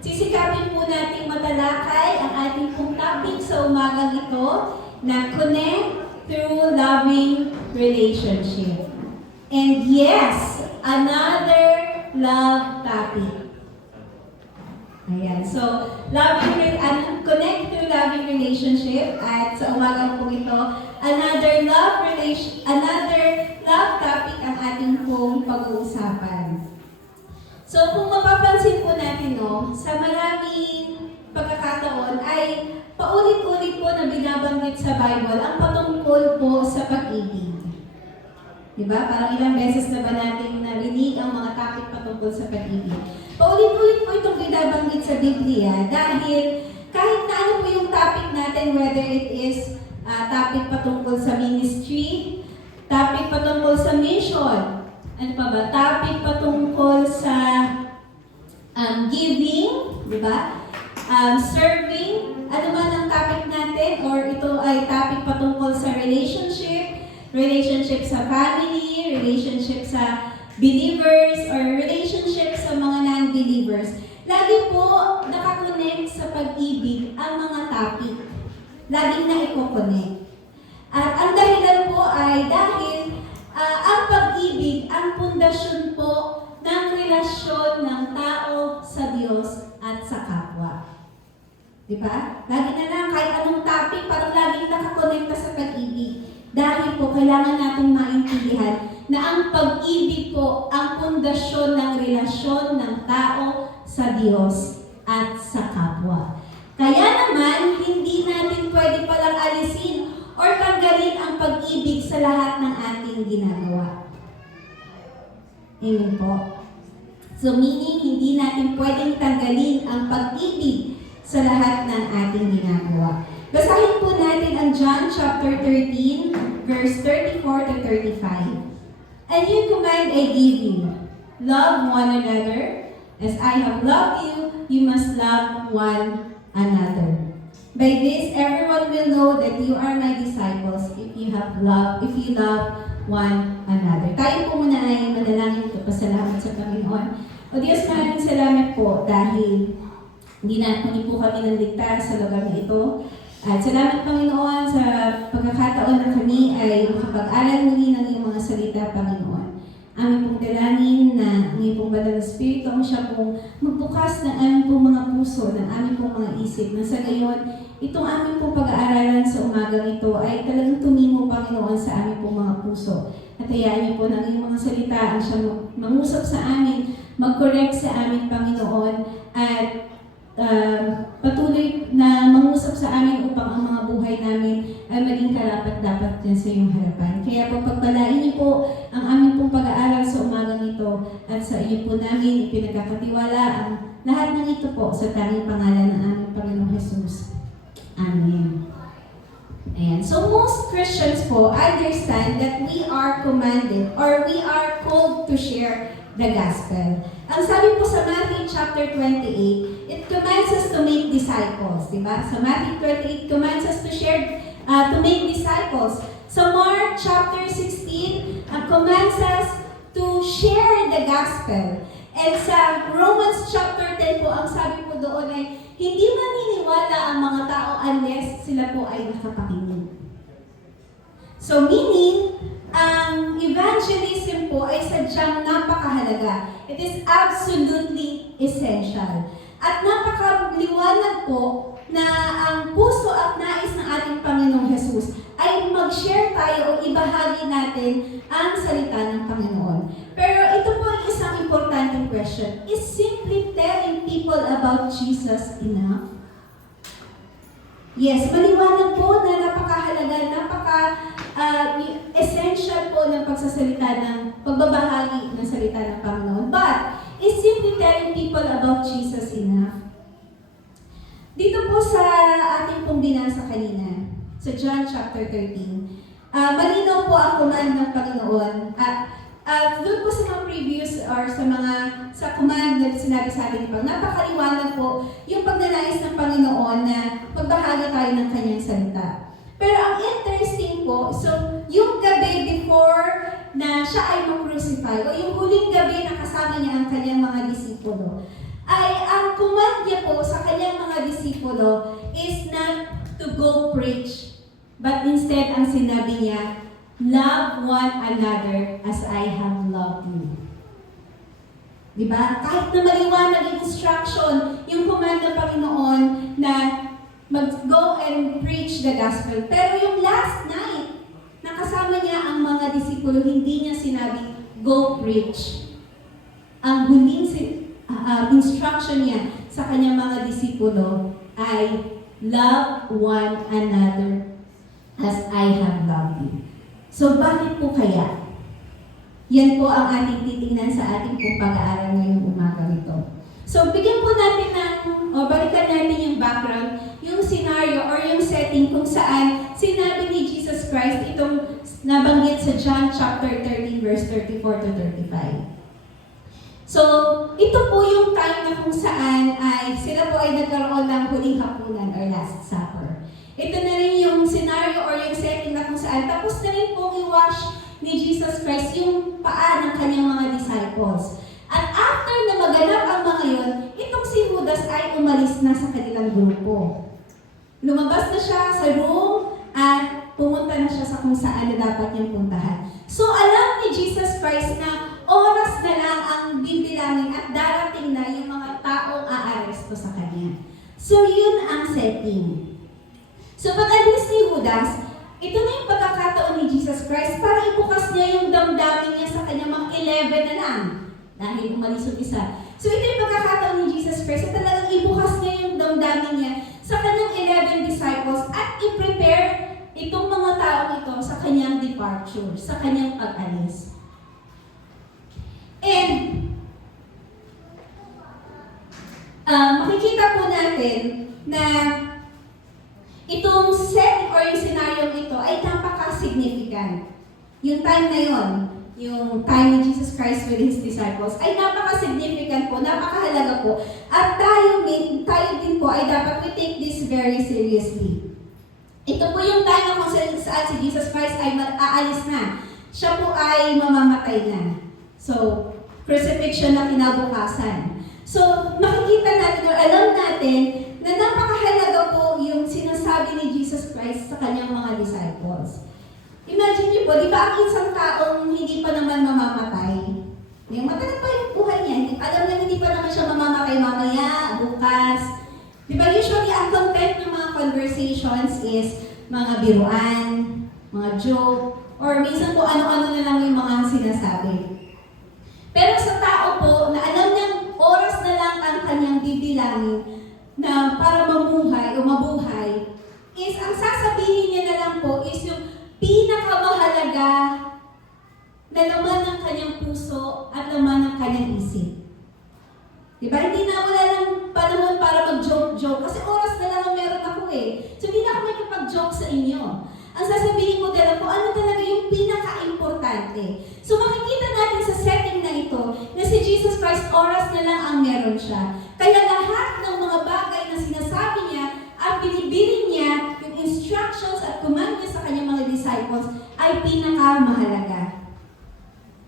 sisikapin po natin matalakay ang ating pong topic sa umagang ito na connect through loving relationship. And yes, another love topic. Ayan. So, connect through loving relationship. At sa umagang po ito, another love topic ang ating pong pag-uusapan. So, kung mapapansin po natin, no, sa maraming pagkakataon ay paulit-ulit po na binabanggit sa Bible ang patungkol po sa pag-ibig. Diba? Parang ilang beses na ba natin narinig ang mga topic patungkol sa pag-ibig. Paulit-ulit po itong binabanggit sa Biblia dahil kahit na ano po yung topic natin, whether it is topic patungkol sa ministry, topic patungkol sa mission, ano pa ba? Topic patungkol sa giving, di ba? Serving, ano man ang topic natin, or ito ay topic patungkol sa relationship sa family, relationship sa believers, or relationship sa mga non-believers. Lagi po nakakonect sa pag-ibig ang mga topic. Laging na-i-connect. At ang dahilan po ay dahil ang pag-ibig, ang pundasyon po ng relasyon ng tao sa Diyos at sa kapwa. Diba? Lagi na lang, kahit anong topic, parang laging nakakonekta sa pag-ibig. Dahil po, kailangan natin maintindihan na ang pag-ibig po ang pundasyon ng relasyon ng tao sa Diyos at sa kapwa. Kaya naman, hindi natin pwede palang alisin or tanggalin ang pag-ibig sa lahat ng ating ginagawa. Amen po. So meaning, hindi natin pwedeng tanggalin ang pag-ibig sa lahat ng ating ginagawa. Basahin po natin ang John chapter 13, verse 34 to 35. A new command I give you, love one another. As I have loved you, you must love one another. By this, everyone will know that you are my disciples if you love one another. Tayo po muna ay manalangin ito. Pasalamat sa Panginoon. O Diyos, maraming salamat po dahil hindi po kami naligtas sa lugar na ito. At salamat, Panginoon, sa pagkakataon na kami ay makapag-aral muli ng iyong mga salita, Panginoon. Aming pong dalangin na ang iyong pong banal na Espiritu ang siya pong magbukas ng aming pong mga puso, ng aming pong mga isip, na sa gayon, itong aming pong pag-aaralan sa umagang ito ay talagang tumimo, Panginoon, sa aming pong mga puso. At hayaan niyo po ng iyong mga salita ang siya mangusap sa amin, mag-correct sa amin, Panginoon, at patuloy na mangusap sa amin upang ang mga buhay namin ay maging karapat-dapat dyan sa iyong harapan. Kaya po pagpalain niyo po ang aming pong pag-aaral sa umagang ito at sa iyo po namin ipinagkakatiwala ang lahat ng ito po sa tanging pangalan ng aming Panginoong Jesus. Amen. Ayan. So most Christians po understand that we are commanded or we are called to share the gospel. Ang sabi po sa Matthew chapter 28, it commands us to make disciples, di ba? Sa Matthew 28, commands us to share, to make disciples. Sa Mark chapter 16, commands us to share the gospel. And sa Romans chapter 10 po, ang sabi po doon ay, hindi maniniwala ang mga tao unless sila po ay nakapakinig. So meaning, ang evangelism po ay sadyang napakahalaga. It is absolutely essential. At napakaliwanag po na ang puso at nais ng ating Panginoong Jesus ay mag-share tayo o ibahagi natin ang salita ng Panginoon. Pero ito po ang isang importanteng question. Is simply telling people about Jesus enough? Yes, maliwanag po na napakahalaga, essential po ng pagsasalita ng pagbabahagi ng salita ng Panginoon. But, is simply telling people about Jesus enough? Dito po sa ating pong binasa kanina, sa John chapter 13, malinaw po ang command ng Panginoon. Doon po sa mga previous or sa command na sinabi sa atin ipang, napakaliwanag po yung pagnanais ng Panginoon na magbahagi tayo ng kanyang salita. Pero ang interesting po, so yung gabi before na siya ay mag-crucify, o yung huling gabi na kasama niya ang kanyang mga disipulo, ay ang command niya disipulo is not to go preach, but instead ang sinabi niya, love one another as I have loved you. Diba? Kahit na maliwanag yung instruction, yung command ng Panginoon na mag-go and preach the gospel. Pero yung last night, nakasama niya ang mga disipulo, hindi niya sinabi, go preach. Ang huling instruction niya sa kanyang mga disipulo ay love one another as I have loved you. So bakit po kaya? Yan po ang ating titingnan sa ating pong pag-aaral ngayong umaga nito. So bigyan po natin balikan natin yung background, yung scenario or yung setting kung saan sinabi ni Jesus Christ itong nabanggit sa John chapter 13 verse 34 to 35. So, ito po yung time na kung saan sila po ay nagkaroon ng huling hapunan or Last Supper. Ito na rin yung scenario or yung setting na kung saan tapos na rin pong i-wash ni Jesus Christ yung paa ng kanyang mga disciples. At after na maganap ang mga yun, itong si Judas ay umalis na sa kanilang grupo. Lumabas na siya sa room at pumunta na siya sa kung saan na dapat niyang puntahan. So, alam ni Jesus Christ na oras na lang ang bibilangin at darating na yung mga taong aaresto sa kanya. So, yun ang setting. So, pag-alis ni Judas, ito na yung pagkakataon ni Jesus Christ para ibukas niya yung damdamin niya sa kanyang mga 11 na lang. Dahil umalis yung isa. So, ito yung pagkakataon ni Jesus Christ at talagang ibukas niya yung damdamin niya sa kanyang 11 disciples at i-prepare itong mga taong ito sa kanyang departure, sa kanyang pag-alis. And, makikita po natin na itong set or yung scenario ito ay napaka-significant. Yung time na yon, yung time ni Jesus Christ with His disciples, ay napaka-significant po, napakahalaga po. At tayo din po ay dapat we take this very seriously. Ito po yung time na kung saan si Jesus Christ ay aalis na. Siya po ay mamamatay na. So, crucifixion na kinabukasan. So, makikita natin o alam natin na napakahalaga po yung sinasabi ni Jesus Christ sa kanyang mga disciples. Imagine niyo po, di ba ang isang taong hindi pa naman mamamatay? Yung matagal pa yung buhay niya, alam niya hindi pa naman siya mamamatay mamaya, bukas. Di ba usually ang content ng mga conversations is mga biruan, mga joke, or minsan po ano-ano na lang yung mga sinasabi. Pero sa tao po, na alam niyang oras na lang ang kanyang bibilangin na para mamuhay o mabuhay, is ang sasabihin niya na lang po is yung pinakamahalaga na laman ng kanyang puso at laman ng kanyang isip. Diba? Hindi na wala ng panahon para mag-joke-joke kasi oras na lang ang meron ako eh. So hindi na ako makipag-joke sa inyo. Ang sasabihin ko dala po, ano talaga yung pinaka-importante. So makikita natin sa setting na ito na si Jesus Christ oras na lang ang meron siya. Kaya lahat ng mga bagay na sinasabi niya at binibilin niya, yung instructions at command niya sa kanyang mga disciples ay pinaka-mahalaga.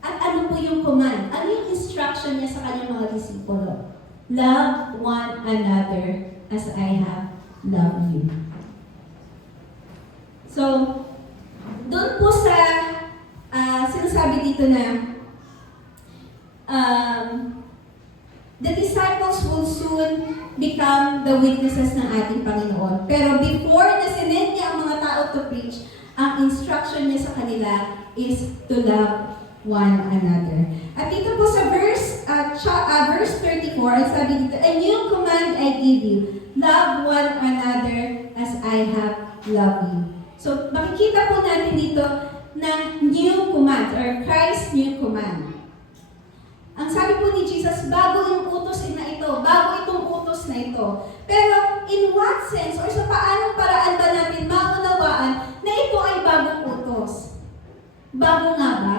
At ano po yung command? Ano yung instruction niya sa kanyang mga disipulo? Love one another as I have loved you. So, doon po sa sinasabi dito na the disciples will soon become the witnesses ng ating Panginoon. Pero before na sinend niya ang mga tao to preach, ang instruction niya sa kanila is to love one another. At dito po sa verse 34, ang sabi dito, a new command I give you, love one another as I have loved you. So, makikita po natin dito na new command or Christ's new command. Ang sabi po ni Jesus, bago yung utos na ito, bago itong utos na ito. Pero in what sense or sa paanong paraan ba natin maunawaan na ito ay bagong utos? Bago nga ba?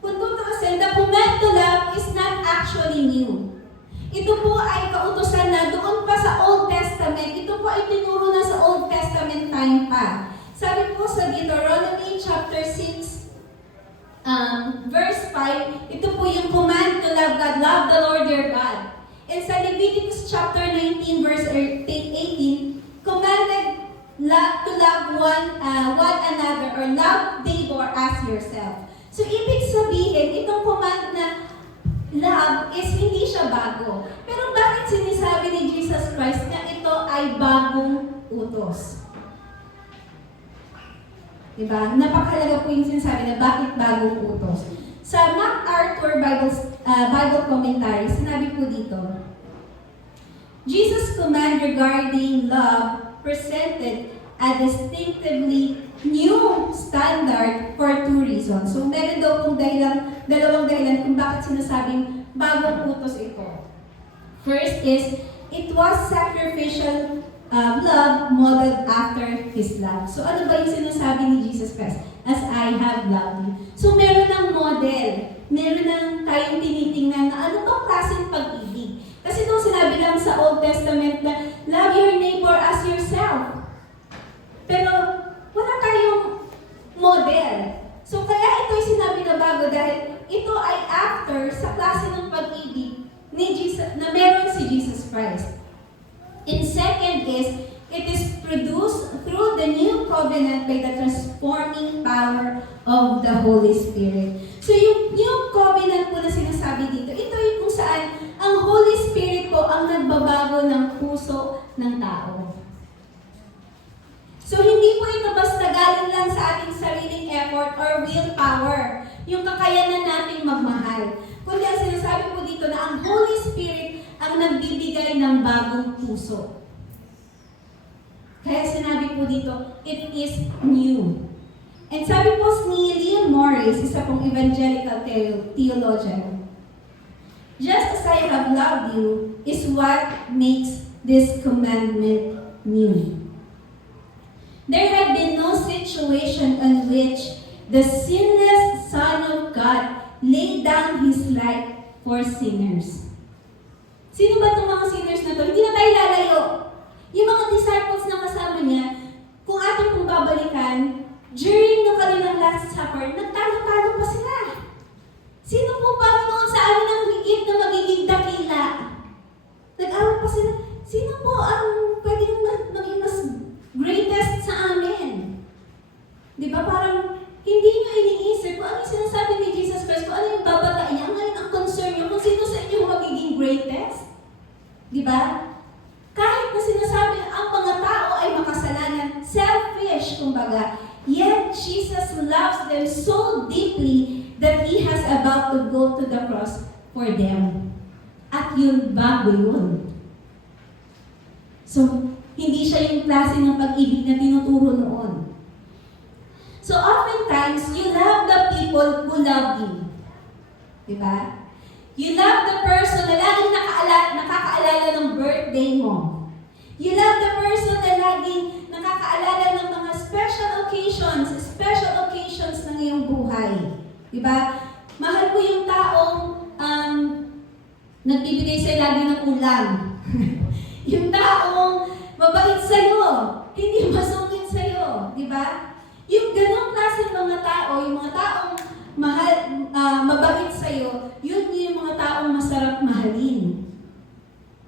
Kung tutuusin, the command to love is not actually new. Ito po ay kautusan na doon pa sa Old Testament. Ito po ay tinuro na sa Old Testament time pa. Sabi po sa Deuteronomy chapter 6, verse 5, ito po yung command to love God, love the Lord your God. And sa Leviticus chapter 19 verse 18, commanded to love one another or love neighbor as yourself. So ibig sabihin, itong command na love is hindi siya bago. Pero bakit sinasabi ni Jesus Christ na ito ay bagong utos? Diba? Napakahalaga po yung sinasabi na bakit bagong utos. Sa MacArthur Bible Commentary, sinabi po dito, Jesus' command regarding love presented a distinctively new standard for two reasons. So, meron daw pong dalawang dahilan kung bakit sinasabing bagong utos ito. First is, it was sacrificial love modeled after His love. So, ano ba yung sinasabi ni Jesus Christ? As I have loved you. So, meron ng model. Meron ng tayong tinitingnan na ano bang klaseng pag-ibig. Kasi nung sinabi lang sa Old Testament na love your neighbor as yourself. Pero wala tayong model. So kaya ito'y sinabi na bago dahil ito ay after sa klase ng pag-ibig ni Jesus, na meron si Jesus Christ. And second is, it is produced through the new covenant by the transforming power of the Holy Spirit. So yung new covenant po na sinasabi dito, ito yung kung saan ang Holy Spirit po ang nagbabago ng puso ng tao. So hindi po ito basta galing lang sa ating sariling effort or willpower, yung kakayanan nating magmahal. Kundi ang sinasabi po dito na ang Holy Spirit ang nagbibigay ng bagong puso. Kaya sinabi po dito, it is new. And sabi po ni Leon Morris, isa pong evangelical theologian, just as I have loved you is what makes this commandment new. There had been no situation in which the sinless Son of God laid down His life for sinners. Sino ba itong mga sinners na ito? Hindi na tayo lalayo. Yung mga disciples na kasama niya, kung ating pong babalikan, during the kanilang Last Supper, nagtalo-talo pa sila. Sino po Panginoon sa amin ang higit na magiging dakila? Nag-awat pa sila. Sino po ang pwedeng maging mas greatest sa amin? Di ba? Parang hindi nyo iniisip kung ano yung sinasabi ni Jesus Christ, kung ano yung babatain niya. Ngayon ang concern nyo kung sino sa inyo magiging greatest. Di ba? Kahit na sinasabi na ang mga tao ay makasalanan, selfish, kumbaga, yet Jesus loves them so deeply that He has about to go to the cross for them. At yun, bago yun. So, hindi siya yung klase ng pag-ibig na tinuturo noon. So, oftentimes, you love the people who love you. Diba? You love the person na laging nakakaalala ng birthday mo. You love the person na laging nakakaalala ng mga special occasions ng iyong buhay. Diba? Mahal ko yung taong nagbibigay sa'yo lagi ng ulam. Yung taong mabait sa'yo, hindi masungit sa'yo. Diba? Yung ganong klase ng mga tao, yung mga taong mabait sa'yo, yun yung mga taong masarap mahalin.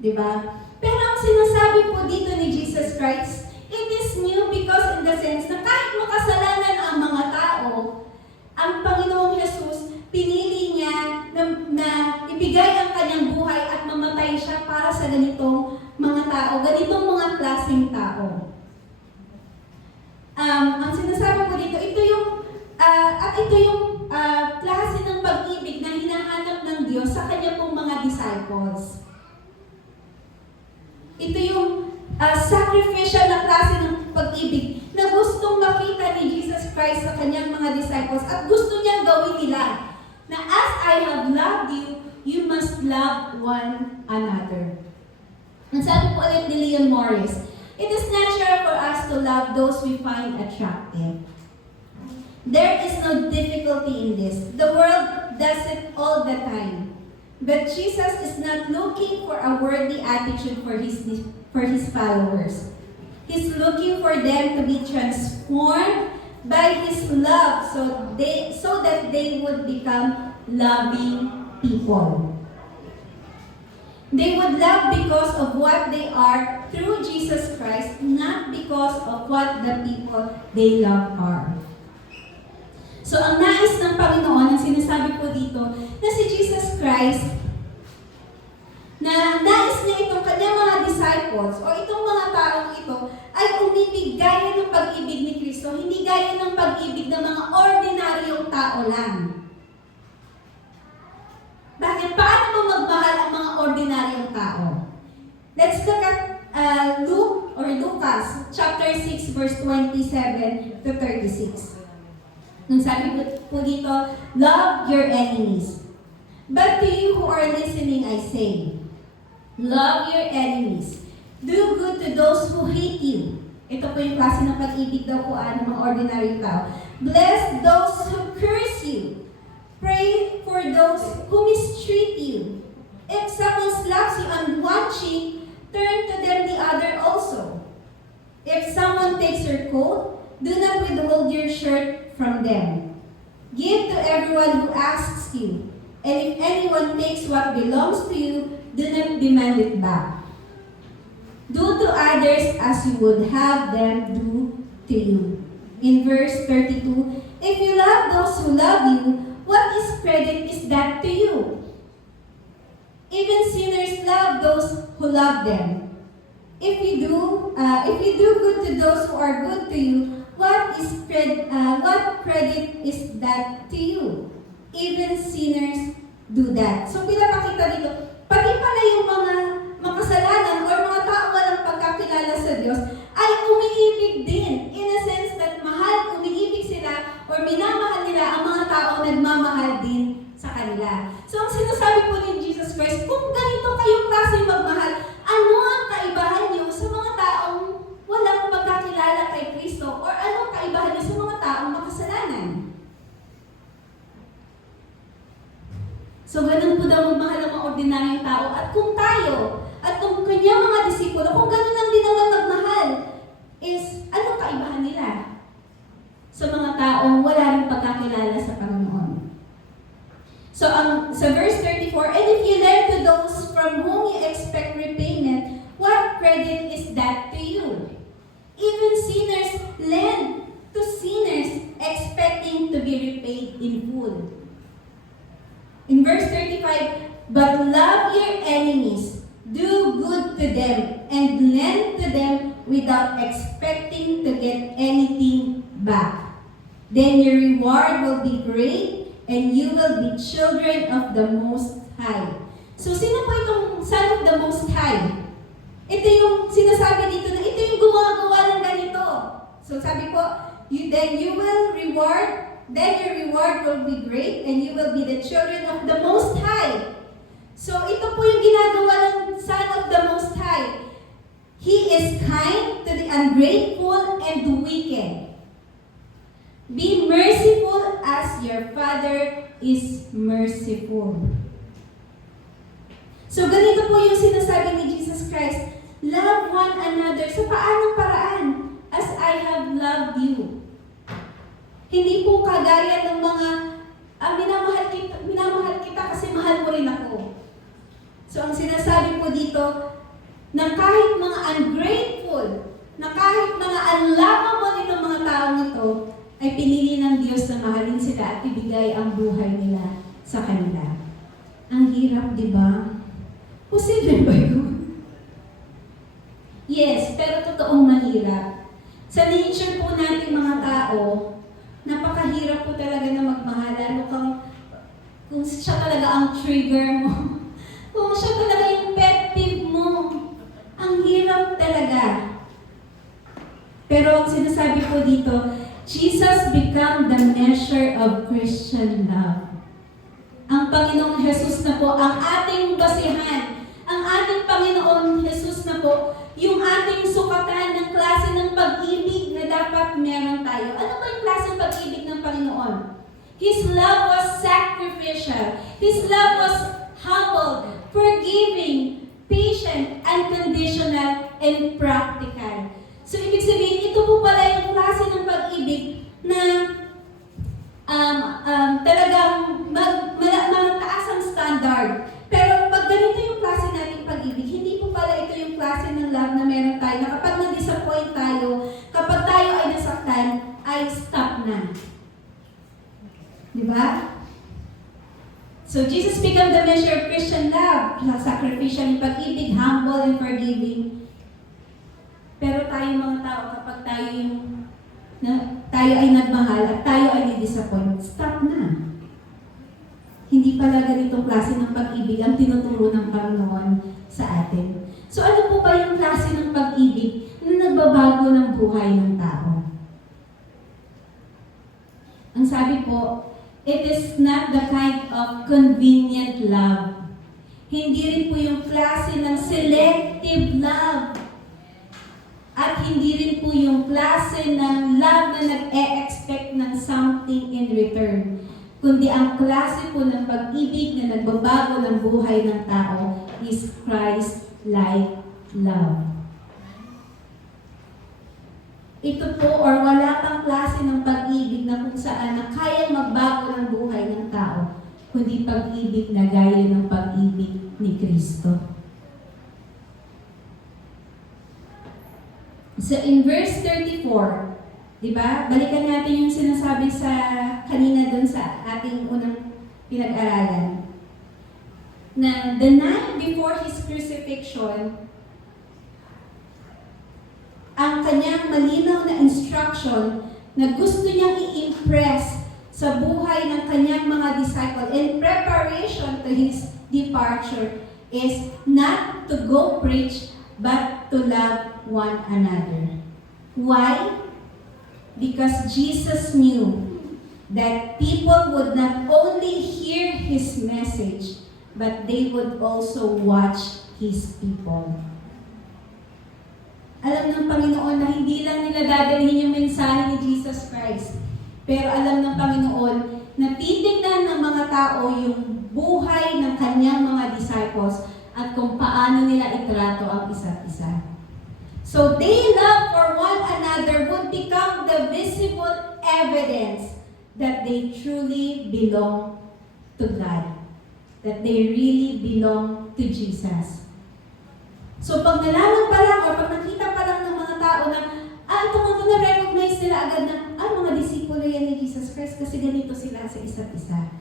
Diba? Pero ang sinasabi po dito ni Jesus Christ, it is new because in the sense na kahit makasalanan ang mga tao, ang Panginoong Jesus, pinili niya na ibigay ang kanyang buhay at mamatay siya para sa ganitong mga tao, ganitong mga klaseng tao. Ang sinasabi ko dito, ito yung klase ng pag-ibig na hinahanap ng Diyos sa kanya pong mga disciples. Ito yung sacrificial na klase ng pag-ibig na gustong makita ni Jesus Christ sa kanyang mga disciples at gusto niyang gawin nila na as I have loved you, you must love one another. Ang sabi po ulit ni Leon Morris, it is natural for us to love those we find attractive. There is no difficulty in this. The world does it all the time. But Jesus is not looking for a worldly attitude for his followers. He's looking for them to be transformed by His love so that they would become loving people. They would love because of what they are through Jesus Christ, not because of what the people they love are. So ang nais ng Panginoon, ang sinasabi po dito, na si Jesus Christ, na nais niya itong kanyang mga disciples o itong mga taong ito ay umibig gaya ng pag-ibig ni Kristo, hindi gaya ng pag-ibig ng mga ordinaryong tao lang. Bakit? Paano mo magmahal ang mga ordinaryong tao? Let's look at Luke or Lucas chapter 6 verse 27 to 36. Nung sabi po dito, love your enemies. But to you who are listening, I say, love your enemies. Do good to those who hate you. Ito po yung klase ng pag-ibig daw po ng mga ordinary tao. Bless those who curse you. Pray for those who mistreat you. If someone slaps you on one cheek, turn to them the other also. If someone takes your coat, do not withhold your shirt from them. Give to everyone who asks you. And if anyone takes what belongs to you, do not demand it back. Do to others as you would have them do to you. In verse 32, if you love those who love you, what credit is that to you? Even sinners love those who love them. If you do good to those who are good to you, what credit is that to you? Even sinners do that. So pinapakita dito, pati pala yung mga makasalanan or mga tao walang pagkakilala sa Diyos ay umiibig din. In a sense that umiibig sila or minamahal nila ang mga tao nagmamahal din sa kanila. So ang sinasabi po ni Jesus Christ, kung ganito kayong klase magmahal, ano ang kaibahan niyo sa mga taong walang pagkakilala kay Kristo or ano ang kaibahan niyo sa mga taong makasalanan? So ganun po daw magmahal ang mga ordinaryong tao at kung tayo at kung kanyang mga disipulo, kung ganun lang din naman magmahal, is ano kaibahan nila sa mga taong wala rin pagkakilala sa Panginoon? So sa verse 34, and if you lend to those from whom you expect repayment, what credit is that to you? Even sinners lend to sinners expecting to be repaid in full. In verse 35, but love your enemies, do good to them, and lend to them without expecting to get anything back. Then your reward will be great, and you will be children of the Most High. So, sino po itong Son of the Most High? Ito yung sinasabi dito na ito yung gumagawa ng ganito. So, sabi po, then your reward will be great, and you will be the children of the Most High. So, ito po yung ginagawa ng Son of the Most High. He is kind to the ungrateful and the wicked. Be merciful as your Father is merciful. So, ganito po yung sinasabi ni Jesus Christ. Love one another sa paanong paraan? As I have loved you. Hindi po kagaya ng mga minamahal kita kasi mahal mo rin ako. So, ang sinasabi po dito, na kahit mga ungrateful, na kahit mga unlovable itong mga taong ito, ay pinili ng Diyos na mahalin sila at ibigay ang buhay nila sa kanila. Ang hirap, di ba? Posible ba yun? Yes, pero totoong mahirap. Sa nature po natin mga tao, napakahirap po talaga na magmahal, lalo kung siya talaga ang trigger mo. Kung siya talaga yung pet peeve mo. Ang hirap talaga. Pero ang sinasabi po dito, Jesus become the measure of Christian love. Ang Panginoong Jesus na po, ang ating basihan. Ang ating Panginoon Jesus na po, yung ating sukatan ng klase ng pag-ibig na dapat meron tayo. Ano ba yung klase ng pag-ibig ng Panginoon? His love was sacrificial. His love was humble, forgiving, patient, unconditional, and practical. So, ibig sabihin, ito po pala yung klase ng pag-ibig na talagang mataas ang standard. Pero pag ganito yung klase nating yung klase ng love na meron tayo, na kapag na-disappoint tayo, kapag tayo ay nasaktan, ay stop na. Di ba? So, Jesus became the measure of Christian love, sacrificial yung pag-ibig, humble and forgiving. Pero tayo mga tao, kapag tayo ay nagmahal at tayo ay na-disappoint, stop na. Hindi pala ganitong klase ng pag-ibig ang tinuturo ng Panginoon sa atin. So ano po ba yung klase ng pag-ibig na nagbabago ng buhay ng tao? Ang sabi po, it is not the kind of convenient love. Hindi rin po yung klase ng selective love. At hindi rin po yung klase ng love na nag-e-expect ng something in return. Kundi ang klase po ng pag-ibig na nagbabago ng buhay ng tao is Christ-like love. Ito po, or wala pang klase ng pag-ibig na kung saan na kayang magbago ng buhay ng tao, kundi pag-ibig na gaya ng pag-ibig ni Kristo. So in verse 34, diba? Balikan natin yung sinasabi sa kanina doon sa ating unang pinag-aralan. Na the night before His crucifixion, ang kanyang malinaw na instruction na gusto niyang i-impress sa buhay ng kanyang mga disciple in preparation to His departure is not to go preach, but to love one another. Why? Because Jesus knew that people would not only hear His message, but they would also watch His people. Alam ng Panginoon na hindi lang nila dadalhin yung mensahe ni Jesus Christ, pero alam ng Panginoon na titignan ng mga tao yung buhay ng kanyang mga disciples at kung paano nila itrato ang isa't isa. So their love for one another would become the visible evidence that they truly belong to God. That they really belong to Jesus. So pag nalaman pa lang o pag nakita pa lang ng mga tao na ito na-recognize nila agad na mga disipulo yan ni Jesus Christ kasi ganito sila sa isa't isa.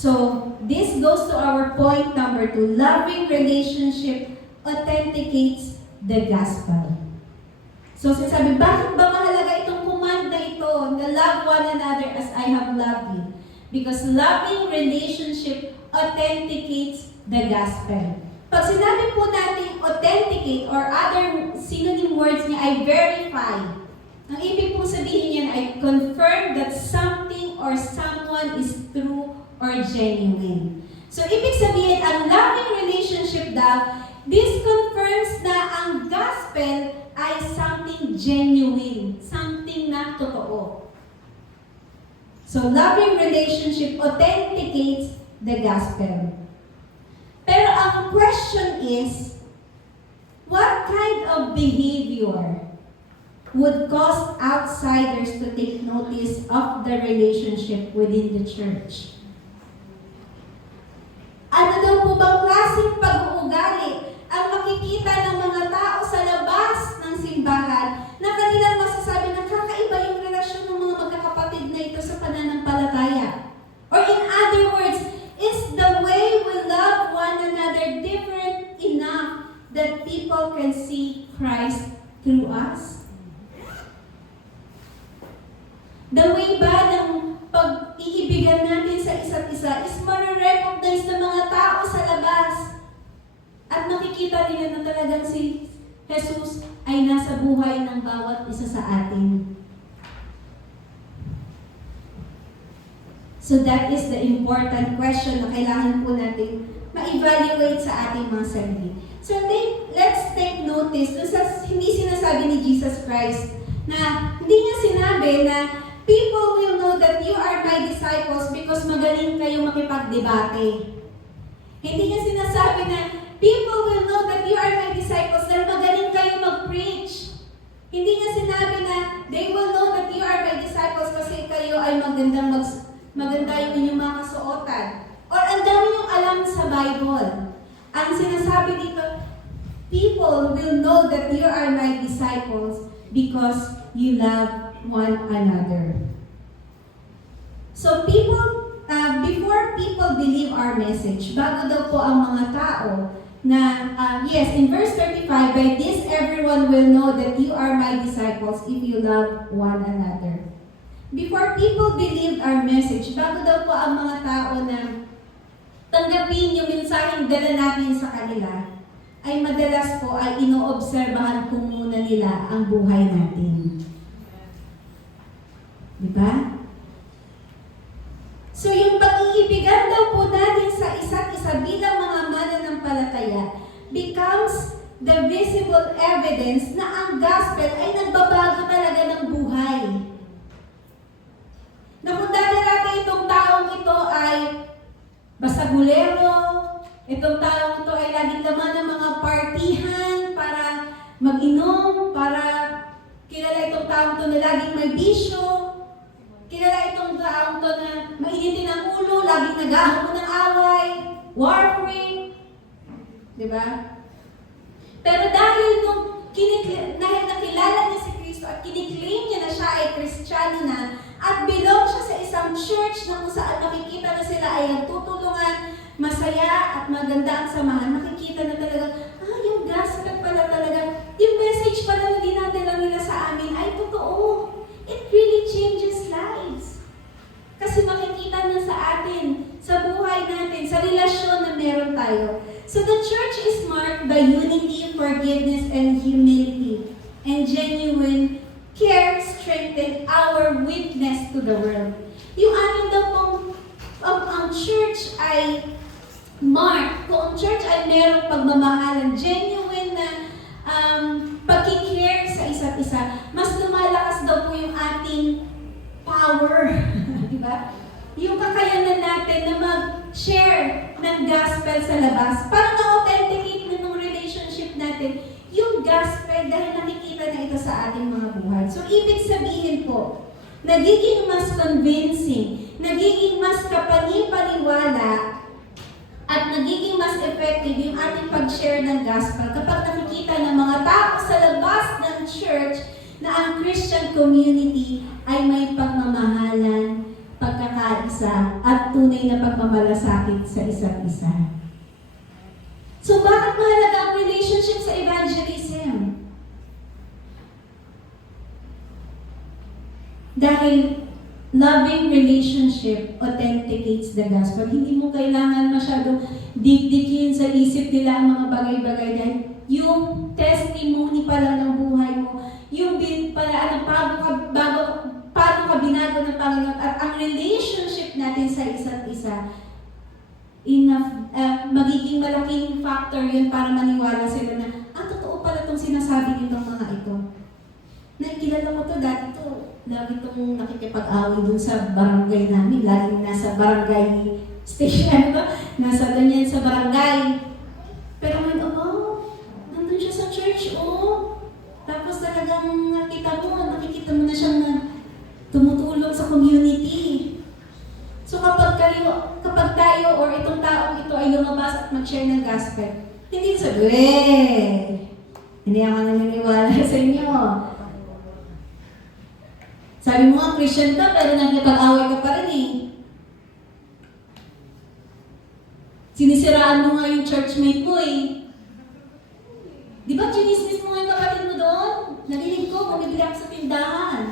So, this goes to our point number 2. Loving relationship authenticates the gospel. So, sinasabi, bakit ba mahalaga itong command na ito, na love one another as I have loved you? Because loving relationship authenticates the gospel. Pag sinabi po natin authenticate or other synonym words niya ay verify, ang ibig po sabihin yan ay confirm that something or someone is true or genuine. So, ibig sabihin, ang loving relationship daw, this confirms na ang gospel ay something genuine, something na totoo. So, loving relationship authenticates the gospel. Pero ang question is, what kind of behavior would cause outsiders to take notice of the relationship within the church? Ano daw po bang klaseng pag-uugali ang makikita ng mga tao sa labas ng simbahan na kanilang masasabi na kakaiba yung relasyon ng mga magkakapatid na ito sa pananampalataya? Or in other words, is the way we love one another different enough that people can see Christ through us? The way ba ng pag-iibigan natin sa isa't isa is ma-recognize ng mga tao sa labas at makikita nila na talagang si Jesus ay nasa buhay ng bawat isa sa atin. So that is the important question na kailangan po natin ma-evaluate sa ating mga sarili. So let's take notice dun sa hindi sinasabi ni Jesus Christ na hindi niya sinabi na people will know that you are my disciples because magaling kayong makipagdebate. Hindi niya sinasabi na people will know that you are my disciples dahil magaling kayong mag-preach. Hindi niya sinabi na they will know that you are my disciples kasi kayo ay maganda yung inyong mga kasuotan. Or ang dami Bible. Ang sinasabi dito, people will know that you are my disciples because you love one another. So before people believe our message, bago daw po ang mga tao na, yes, in verse 35, by this everyone will know that you are my disciples if you love one another. Before people believe our message, bago daw po ang mga tao na tanggapin yung mensaheng dala natin sa kanila, ay madalas po ay inoobserbahan kung muna nila ang buhay natin. Diba? So yung pag-iibigan daw po natin sa isa't isa bilang mga mananampalataya becomes the visible evidence na ang gospel ay nagbabago talaga ng buhay. Na kung dati itong taong ito ay basagulero, itong taong ito ay laging laman ng mga partihan para mag-inom, para kilala itong taong ito na laging may bisyo, kilala itong taong ito na mainitin ang ulo, laging nag-ahamon ng away, war-free, di ba? Pero dahil nakilala niya si Kristo at kiniklaim niya na siya ay Kristiyano na, at belong siya sa isang church na kung saan makikita na sila ay nagtutulungan, masaya at maganda ang samahan, makikita na talaga, yung gospel pala talaga, yung message pala na dinadala nila sa amin ay totoo. It really changes lives. Kasi makikita na sa atin, sa buhay natin, sa relasyon na meron tayo. So the church is marked by unity, forgiveness, and humility, and genuine care strengthen our witness to the world. Yung ating daw pong ang church ay marked, kung ang church ay merong pagmamahalan, genuine na pagkikare sa isa't isa, mas lumalakas daw po yung ating power. Diba? Yung kakayanan natin na mag-share ng gospel sa labas, para na-authenticate na ng relationship natin yung gospel dahil nakikita na ito sa ating mga buhay. So, ibig sabihin po, nagiging mas convincing, nagiging mas kapanipaniwala, at nagiging mas effective yung ating pag-share ng gospel kapag nakikita ng mga tao sa labas ng church na ang Christian community ay may pagmamahalan, pagkakaisa, at tunay na pagmamalasakit sa isa't isa. So, bakit mahalaga ang relationship sa evangelism? Dahil loving relationship authenticates the gospel. Hindi mo kailangan masyadong dikdikin sa isip nila ang mga bagay-bagay dahil yung testimony pala ng buhay mo, yung paano ka binago ng Panginoon at ang relationship natin sa isa't isa, magiging malaking factor yun para maniwala sila na, totoo pala itong sinasabi nitong mga ito. Nakilala ko to, dati to, lagi itong nakikipag-away dun sa barangay namin, laging nasa barangay station, nasa ganyan sa barangay. Pero ngayon, nandun siya sa church, tapos talagang nakikita mo na siyang tumutulong sa community. So kapag tayo or itong taong ito ay lumabas at mag-share ng gospel, hindi sabi, hindi ako naniniwala sa inyo. Sabi mo nga, Christian ka, pero nakipag-away ka pa rin eh. Sinisiraan mo nga yung churchmate mo eh. Di ba, chinismis mo nga yung kapatid mo doon? Narinig ko, bumibili ako sa tindahan.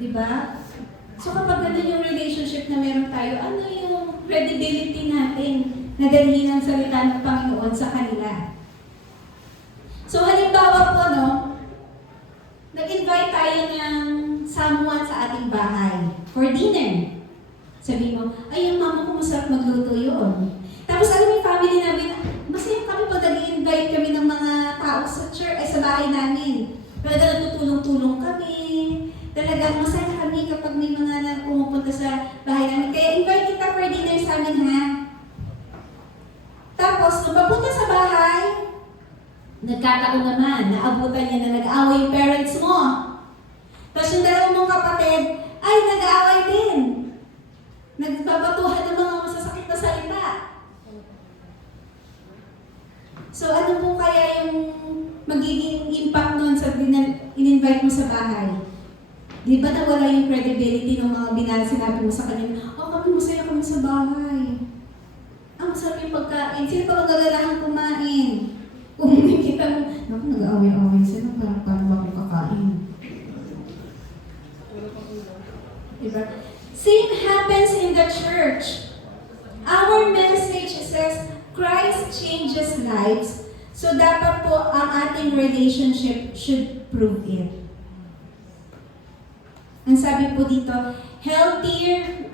Di ba? So kapag ganun yung relationship na meron tayo, ano yung credibility natin na dalhin ang salita ng Panginoon sa kanila? So halimbawa po, nag-invite tayo ng someone sa ating bahay for dinner. Sabi mo, yung mama ko masarap magluto yun. Tapos alam mo yung family namin, masaya kami pag nag-invite kami ng mga tao sa church, sa bahay namin. Talaga natutulong-tulong kami. Talagang masaya kami kapag may mga pumupunta sa bahay namin. Kaya invite kita for dinner sa amin, ha? Tapos, nung papunta sa bahay, nagkataon naman, naabutan niya na nag-aaway yung parents mo. Tapos yung dalawang mong kapatid ay nag-aaway din. Nagbabatuhan ng mga So ano po kaya yung magiging impact nun sa in-invite mo sa bahay? Di ba nawala yung credibility ng mga sinabi mo sa kanila, oh kami masaya kami sa bahay. Ang masarap yung pagkain. Sino pa magagalahan kumain? Kung nakikita mo, naku, nag-aaway-aaway sila, paano ba akong kakain? Diba? Same happens in the church. Our message says, Christ changes lives, so dapat po ang ating relationship should prove it. Ang sabi po dito, healthier,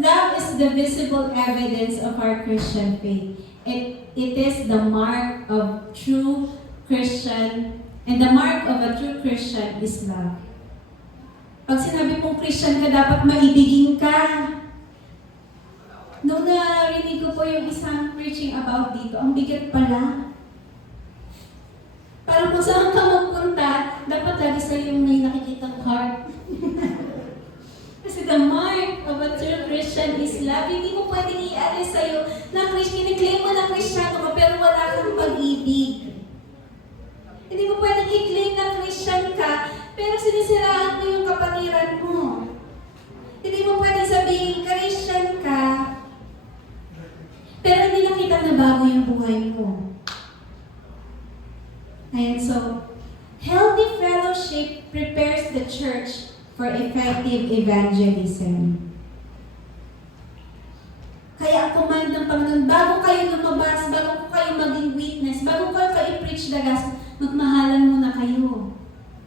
love is the visible evidence of our Christian faith. It is the mark of true Christian, and the mark of a true Christian is love. Pag sinabi pong Christian ka, dapat maibigin ka. Noong narinig ko po yung isang preaching about dito, ang bigat pala. Parang kung saan ka magpunta, dapat lagi sa'yo yung may nakikitang heart. Kasi the mark of a true Christian is love. Hindi mo pwedeng i-alis sa'yo na kiniklaim mo na Kristiyano ka pero wala kang pag-ibig. Hindi mo pwedeng i-claim na Christian ka pero sinisiraan mo yung kapatiran mo. Hindi mo pwedeng sabihin Christian ka pero hindi nakita na bago yung buhay mo. And so, healthy fellowship prepares the church for effective evangelism. Kaya ang command ng Panginoon, bago kayo lumabas, bago kayo maging witness, bago kayo i-preach the gospel, magmahalan muna kayo.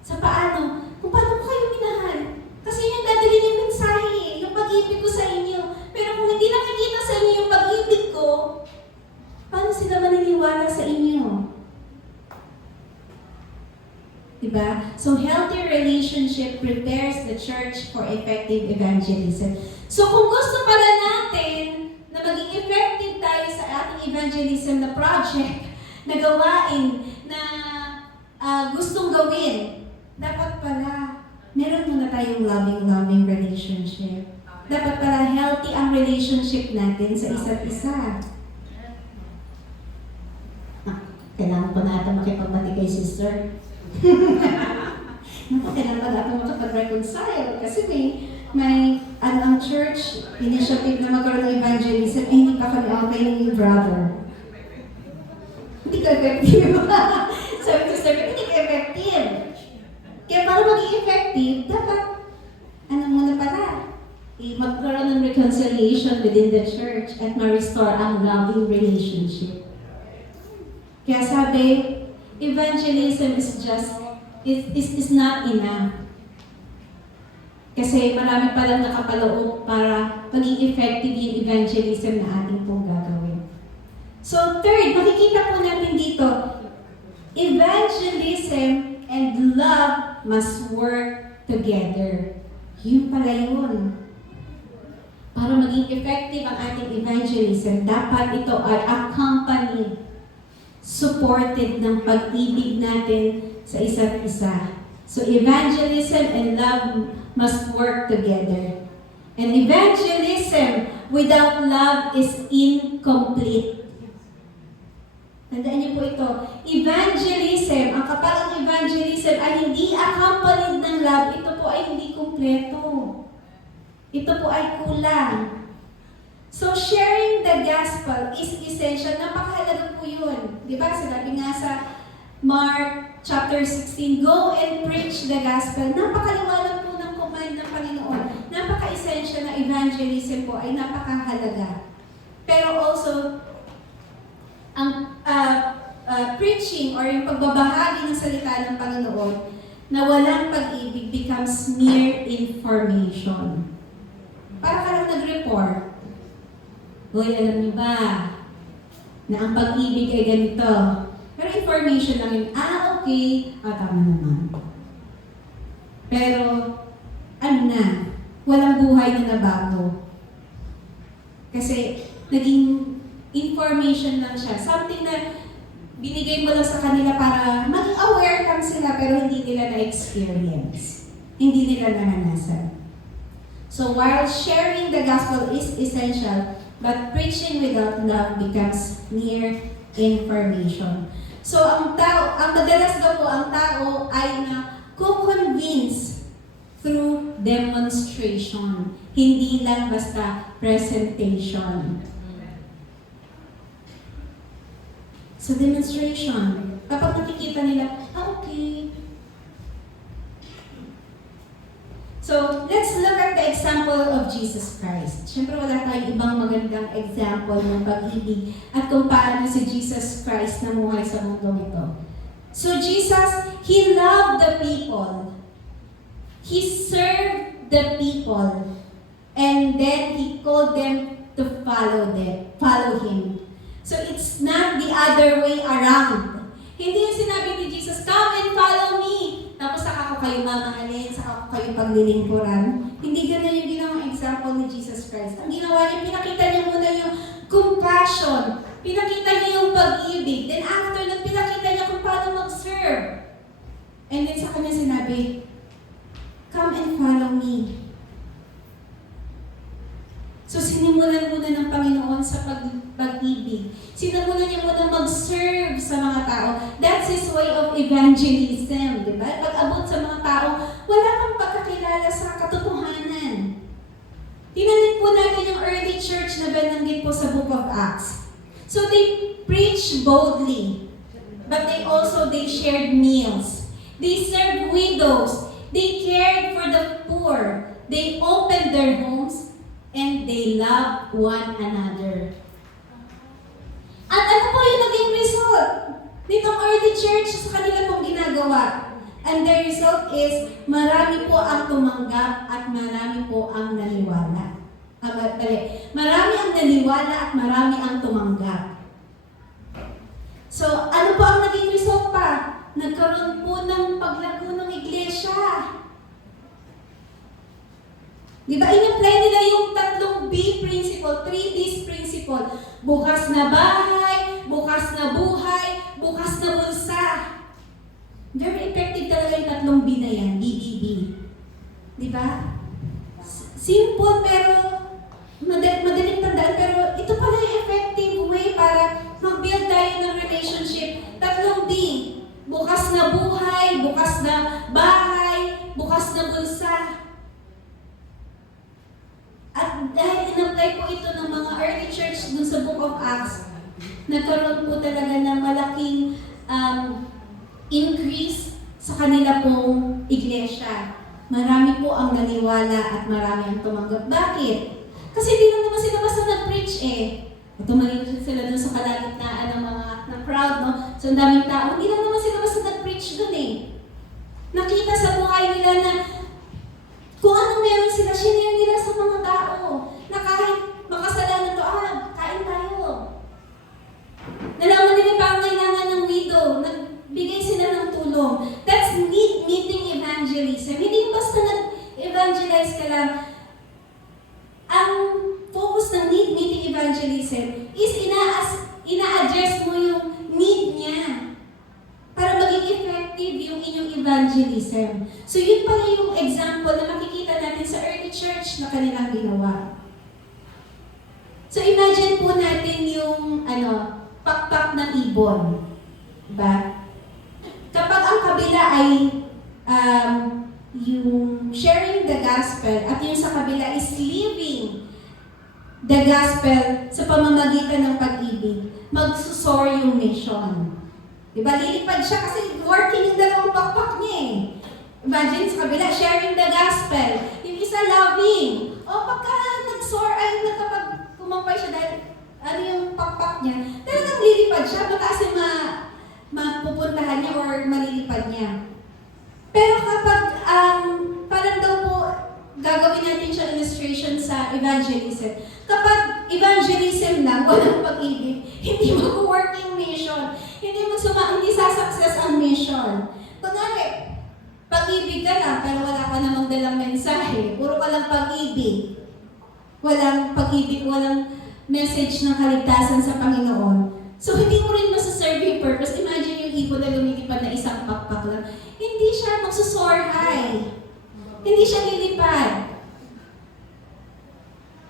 Sa paano? Kung paano ko kayo minahal? Kasi yun yung dadalhin yung mensahe, yung pag-ibig ko sa inyo. Pero kung hindi nakikita sa inyo yung pag-ibig ko, paano sila maniniwala sa inyo? Diba? So, healthy relationship prepares the church for effective evangelism. So, kung gusto pala natin na maging effective tayo sa ating evangelism na project, na gawain, na gustong gawin, dapat pala, meron muna tayong loving relationship. Dapat pala healthy ang relationship natin sa isa't isa. Kailangan pa natin makipagbati kay sister. Naku, kailangan natin makapag-reconcile kasi may ang church initiative na magkaroon ng evangelism, hindi pa kami okay ng brother. Hindi ka effective. Sabi ko sa hindi ka effective. Kaya para maging effective, dapat, muna pala, magkaroon ng reconciliation within the church at ma-restore ang loving relationship. Kaya sabi, evangelism is not enough. Kasi marami palang nakapaloob para maging effective yung evangelism na ating pong gagawin. So third, makikita po natin dito, evangelism and love must work together. Yun pala yun. Para maging effective ang ating evangelism, dapat ito ay accompanied, supported ng pag-ibig natin sa isa't isa. So evangelism and love must work together. And evangelism without love is incomplete. Tandaan niyo po ito. Evangelism, kapag ang evangelism ay hindi accompanied ng love, ito po ay hindi kumpleto. Ito po ay kulang. So, sharing the gospel is essential. Napakahalaga po yun. Di ba? Sinabi nga sa Mark chapter 16, go and preach the gospel. Napakaliwanag po ng command ng Panginoon. Napaka-essential na evangelism po ay napakahalaga. Pero also, ang preaching or yung pagbabahagi ng salita ng Panginoon na walang pag-ibig becomes mere information. Para ka lang nag-report. Hoy, alam niyo ba na ang pag-ibig ay ganito? Pero information lang yun. Okay. Tama naman. Pero, walang buhay na nabago. Kasi, naging information lang siya. Something na binigay mo lang sa kanila para maging aware lang sila pero hindi nila na-experience. Hindi nila naranasan. So, while sharing the gospel is essential, but preaching without love becomes mere information. So, ang madalas daw po ang tao ay na-convince through demonstration. Hindi lang basta presentation. So, demonstration. Kapag nakikita nila, okay. So, let's look at the example of Jesus Christ. Siyempre, wala tayong ibang magandang example ng pag-ibig at kung paano si Jesus Christ namuhay sa mundong ito. So, Jesus, He loved the people. He served the people. And then, He called them to follow Him. So, it's not the other way around. Hindi yung sinabi ni Jesus, come and follow me. Tapos saka ko kayo mamahalin, saka ko kayo paglilingkuran. Hindi ganun yung ginawang example ni Jesus Christ. Ang ginawa niya, pinakita niya muna yung compassion. Pinakita niya yung pag-ibig. Then after that, pinakita niya kung paano mag-serve. And then sa kanya sinabi, come and follow me. So sinimulan muna ng Panginoon sa pag-ibig. Sinimulan niya muna mag-serve sa mga tao. That's His way of evangelism, di ba? Pag-abot sa mga tao, wala kang pagkakilala sa katotohanan. Tinanin po natin yung early church na bananggit po sa Book of Acts. So they preached boldly, but they shared meals. They served widows. They cared for the poor. They opened their homes. And they love one another. At ano po yung naging result nitong early church sa kanila pong ginagawa? And the result is, marami po ang tumanggap at marami po ang naniwala. Marami ang naniwala at marami ang tumanggap. So, ano po ang naging result pa? Nagkaroon po ng paglago ng iglesia. Di ba, in-apply nila yung 3B principle, 3B's principle. Bukas na bahay, bukas na buhay, bukas na bulsa. Very effective talaga yung 3B na yan, BBB. Di ba? Simple pero madaling tandaan, pero ito pala yung effective way para mag-build tayo ng relationship. 3B, bukas na buhay, bukas na bahay, bukas na bulsa. At dahil in-apply po ito ng mga early church dun sa Book of Acts, nagkaroon po talaga ng malaking increase sa kanila pong iglesia. Marami po ang naniwala at marami ang tumanggap. Bakit? Kasi di lang naman sila basta nag-preach eh. Tumanin sila dun sa kalagitnaan ng crowd, no? So ang daming tao, hindi lang naman sila basta nag-preach dun eh. Nakita sa buhay nila na kung anong meron sila, sinare nila sa mga tao. Na kahit makasalanan to, kain tayo. Nalaman nila pa ang kailangan ng widow. Nagbigay sila ng tulong. That's need-meeting evangelism. Hindi basta nag-evangelize ka lang. Ang focus ng need-meeting evangelism is ina-address mo yung need niya para maging effective yung inyong evangelism. So yun pala yung example na makikita natin sa early church na kanilang ginawa. So imagine po natin yung pakpak ng ibon. Diba? Kapag ang kabila ay yung sharing the gospel at yung sa kabila is living the gospel sa pamamagitan ng pag-ibig, magsusor yung mission. Diba? Lilipad siya kasi working yung dalawang pakpak niya eh. Imagine sa kabila, sharing the gospel. Yung isa loving. O pagka nag-soar, kapag kumampay siya dahil yung pakpak niya, talagang lilipad siya. Mataas yung mapupuntahan niya or malilipad niya. Pero kapag, parang daw po, gagawin natin siya illustration sa evangelism. Kapag evangelism lang, walang pag-ibig, hindi mag-work yung mission. Hindi sasuccess ang mission. Kunwari, pag-ibig ka lang, pero wala ka namang dalang mensahe. Puro ka lang pag-ibig. Walang pag-ibig, walang message ng kaligtasan sa Panginoon. So, hindi mo rin masaserve yung purpose. Imagine yung ibon na lumilipad na isang pakpak lang. Hindi siya magsusoar high. Hindi siya lilipad.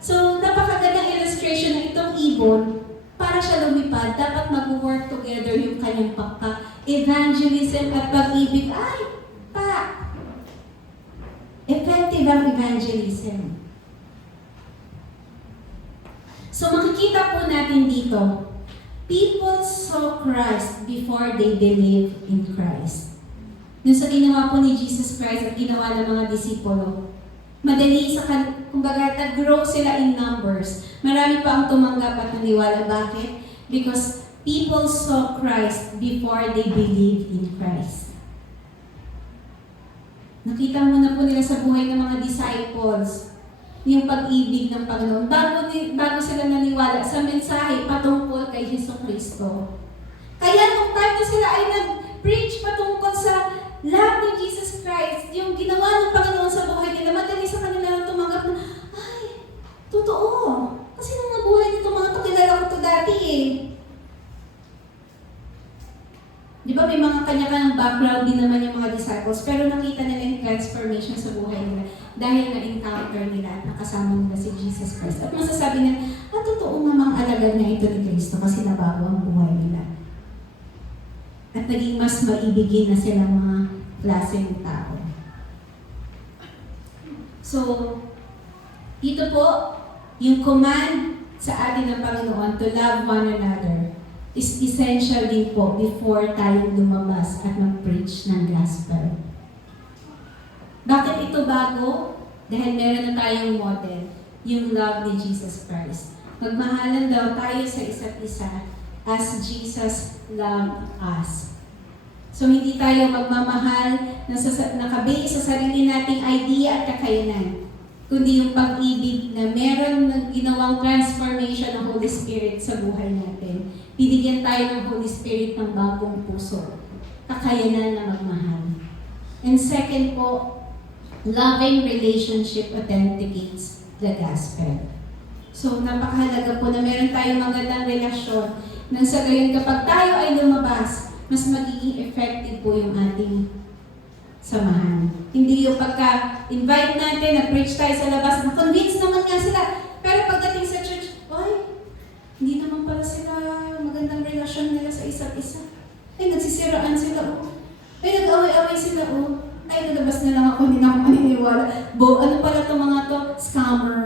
So, napakagandang illustration na itong ibon, para siya lumipad God, dapat mag-work together yung kanyang evangelism at pag-ibig. Ay, effective ang evangelism. So makikita po natin dito, people saw Christ before they believed in Christ. Nung sa ginawa po ni Jesus Christ at ginawa ng mga disipulo, madali kumbaga, nag-grow sila in numbers. Marami pa ang tumanggap at naniwala. Bakit? Because people saw Christ before they believed in Christ. Nakita mo na po nila sa buhay ng mga disciples yung pag-ibig ng Panginoon. Bago sila naniwala sa mensahe patungkol kay Jesucristo. Kaya nung time na sila ay nag-preach patungkol sa love ni Jesus Christ, yung ginawa ng Panginoon sa buhay nila, madali sa kanila tumanggap na, ay, totoo. Kasi nung mga buhay nito, mga to, kilala ko to dati eh. Di ba may mga kanya-kanyang background din naman yung mga disciples, pero nakita nila yung transformation sa buhay nila dahil na-encounter nila at nakasama nila si Jesus Christ. At masasabi nila, totoo namang alagad na ito ni Kristo kasi nabago ang buhay nila. At naging mas maibigin na sila mga klaseng tao. So, dito po, yung command sa atin ng Panginoon to love one another is essential din po before tayong lumabas at mag-preach ng gospel. Bakit ito bago? Dahil meron na tayong model, yung love ni Jesus Christ. Magmahalan daw tayo sa isa't isa as Jesus loved us. So hindi tayo magmamahal na nakabase sa sarili nating idea at kakayanan, kundi yung pag-ibig na meron ng ginawang transformation ng Holy Spirit sa buhay natin. Binigyan tayo ng Holy Spirit ng bagong puso, kakayanan na magmahal. And second po, loving relationship authenticates the gospel. So napakahalaga po na meron tayong magandang relasyon nang sa gayon kapag tayo ay lumabas, mas magiging effective po yung ating samahan. Hindi yung pagka-invite natin, na-preach tayo sa labas, na-convince naman nga sila. Pero pagdating sa church, hindi naman pala sila magandang relasyon nila sa isa't isa. Ay, nagsisiraan sila, Ay, nag-away-away sila, Ay, nalabas na lang ako, hindi na ako maniniwala. Ano pala itong mga to? Scammer.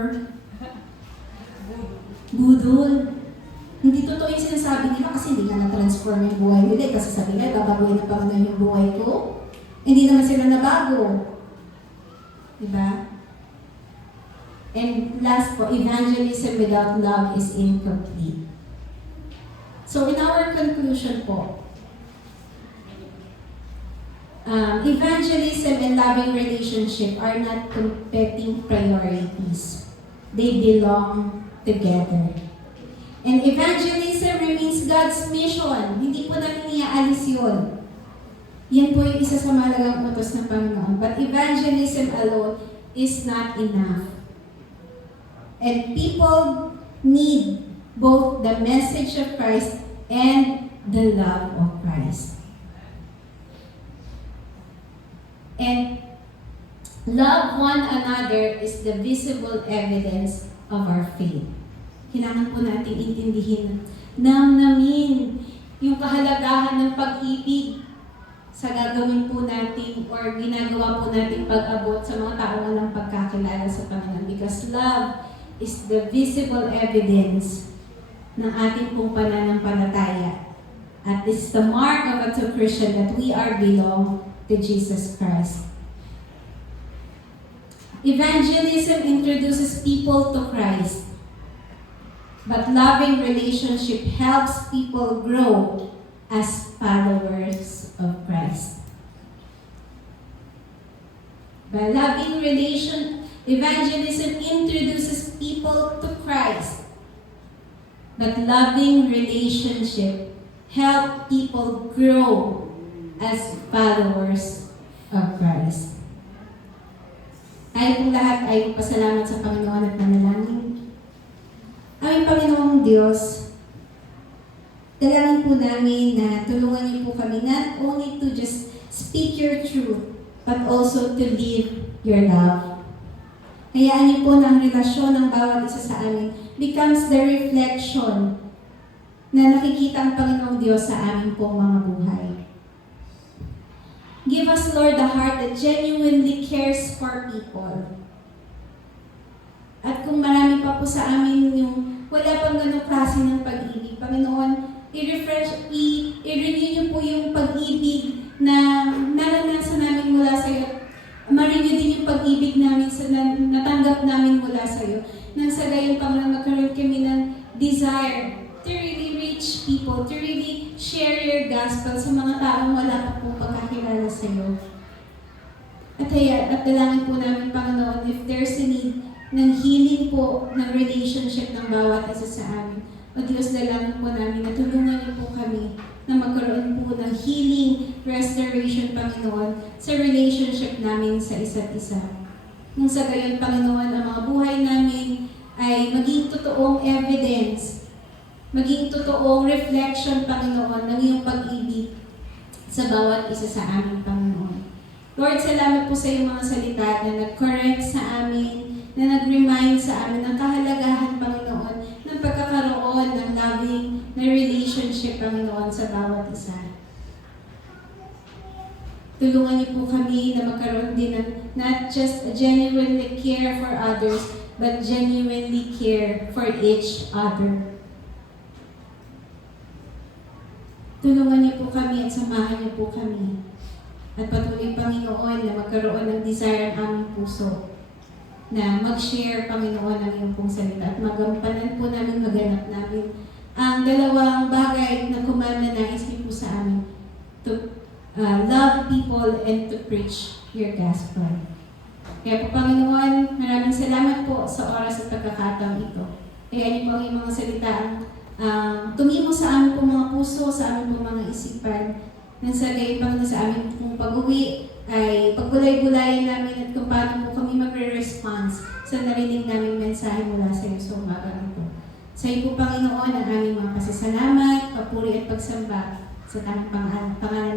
Budol. Hindi totoo yung sinasabi nila kasi hindi nga na-transform yung buhay nila. Kasi sabi nila, babaguhin na Panginoon yung buhay ko. Hindi naman sila nabago. Diba? And last po, evangelism without love is incomplete. So in our conclusion po, evangelism and loving relationship are not competing priorities. They belong together. And evangelism remains God's mission. Hindi po natin iaalis yun. Yan po yung isa sa mahalagang utos ng Panginoon. But evangelism alone is not enough. And people need both the message of Christ and the love of Christ. And love one another is the visible evidence of our faith. Kailangan po natin intindihin, namnamin yung kahalagahan ng pag-ibig sa gagawin po natin or ginagawa po natin pag-abot sa mga taong walang pagkakilala sa Panginoon. Because love is the visible evidence ng ating pong pananampalataya. At this is the mark of a true Christian that we are belong to Jesus Christ. Evangelism introduces people to Christ. But loving relationship helps people grow as followers of Christ. By loving evangelism introduces people to Christ. But loving relationship help people grow as followers of Christ. Tayo pong lahat ay pasalamat sa Panginoon at manalangin. Aming Panginoong Diyos, dalangin po namin na tulungan niyo po kami not only to just speak your truth, but also to live your love. Hayaan niyo po na ang relasyon ng bawat isa sa amin becomes the reflection na nakikita ang Panginoong Diyos sa aming pong mga buhay. Give us, Lord, a heart that genuinely cares for people. At kung marami pa po sa amin yung wala pang ganong klase ng pag-ibig, Panginoon, i-renew niyo po yung pag-ibig na naranasan namin mula sa iyo. Ma-renew din yung pag-ibig namin na natanggap namin mula sa iyo. Nang sa gayon, Panginoon, magkaroon kami ng desire to really reach people, to really share your gospel sa mga taong wala pa pong pagkakilala sa iyo. At dalangin po namin, Panginoon, if there's a need ng healing po ng relationship ng bawat isa sa amin. O Diyos, dalangin po namin na tulungan niyo po kami na magkaroon po ng healing, restoration, Panginoon, sa relationship namin sa isa't isa. Nung sa gayon, Panginoon, ang mga buhay namin ay maging totoong evidence, maging totoong reflection, Panginoon, ng iyong pag-ibig sa bawat isa sa amin, Panginoon. Lord, salamat po sa iyong mga salita na nag-correct sa amin, na nag-remind sa amin ng kahalagahan, Panginoon, ng pagkakaroon ng loving na relationship, Panginoon, sa bawat isa. Tulungan niyo po kami na magkaroon din ng not just genuinely care for others, but genuinely care for each other. Tulungan niyo po kami at samahan niyo po kami. At patuloy, Panginoon, na magkaroon ng desire ang aming puso na mag-share, Panginoon, ng iyong pong salita at magampanan po namin, maganap namin ang dalawang bagay na kumananais niyo po sa amin, to love people and to preach your gospel. Kaya po, Panginoon, maraming salamat po sa oras at pagkakataon ito. Kaya niyo po ang iyong mga salita tumimo sa aming pong mga puso, sa aming pong mga isipan, nang sa gayon, Panginoon, sa aming pong pag-uwi, ay pagbulay-bulayan namin at kung paano po kami magre-response sa narinig naming mensahe mula sa iyo sa umaga ito. Sa iyo po, Panginoon, ang aming mga pasasalamat, papuri at pagsamba sa tanging pangalan